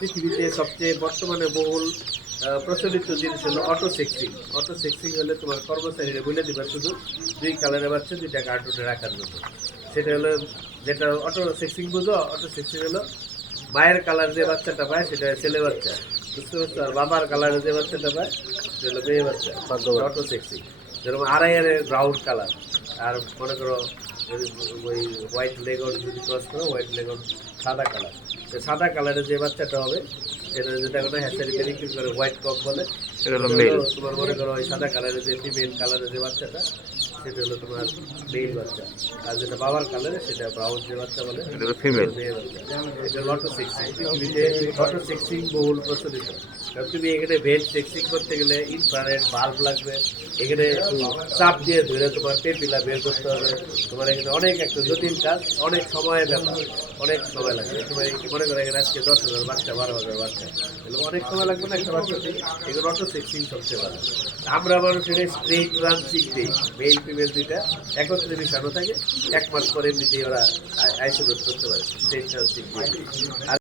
পৃথিবীতে সবচেয়ে বর্তমানে বহুল প্রচলিত জিনিস হলো অটো সেক্সিং অটো সেক্সিং হলে তোমার কর্মচারীরা বলে দিবা শুধু দুই কালারের বাচ্চা দুইটা কার্টুনে রাখার জন্য। সেটা হলো যেটা অটো সেক্সিং বুঝো অটো সেক্সিং হলো মায়ের কালার যে বাচ্চাটা পায় সেটা ছেলে বাচ্চা। বুঝতে পারছ? আর বাবার কালারে যে বাচ্চাটা পায় সেটা হলো মেয়ে বাচ্চা। অটো সেক্সিং যেরকম আড়াই আড়াই গ্রাউন্ড কালার আর মনে করো ওই হোয়াইট লেগন যদি ক্রস করো হোয়াইট লেগন সাদা কালার সাদা কালারের যে বাচ্চাটা হবে এটা যেটা কোনো হ্যাচারি বিক্রি করে হোয়াইট কক বলে সেটা হলো মেল তোমার মনে করো ওই সাদা কালারের যে ফিমেল কালারের যে বাচ্চাটা সেটা হলো তোমার মেল বাচ্চা। আর যেটা বাবার কালারে সেটা ব্রাউন যে বাচ্চা বলে এটা হলো ফিমেল মেয়ে বাচ্চা। এটা লটো সিক্সিং লটো সিক্সিং বহুল প্রচলিত। তুমি এখানে ভেজ সেক্সিং করতে গেলে ইনফ্রারেড বাল্ব লাগবে। এখানে চাপ দিয়ে ধরে তোমার পেপিলা বের করতে হবে। তোমার এখানে অনেক একটা জটিল কাজ, অনেক সময়ের ব্যাপার, অনেক সময় লাগবে। তোমার মনে করো এখানে আজকে দশ হাজার বাচ্চা, বারো হাজার বাচ্চা। এগুলো অনেক সময় লাগবে না একটা বাচ্চা এগুলো অটো সেক্সিং সবচেয়ে ভালো। আমরা মানুষের স্ট্রেট রান শিখতেই মেল ফিমেল দুইটা একত্রে মিশানো থাকে, এক মাস পরে এমনিতেই ওরা আইসোলেট করতে পারে রান শিখতে আর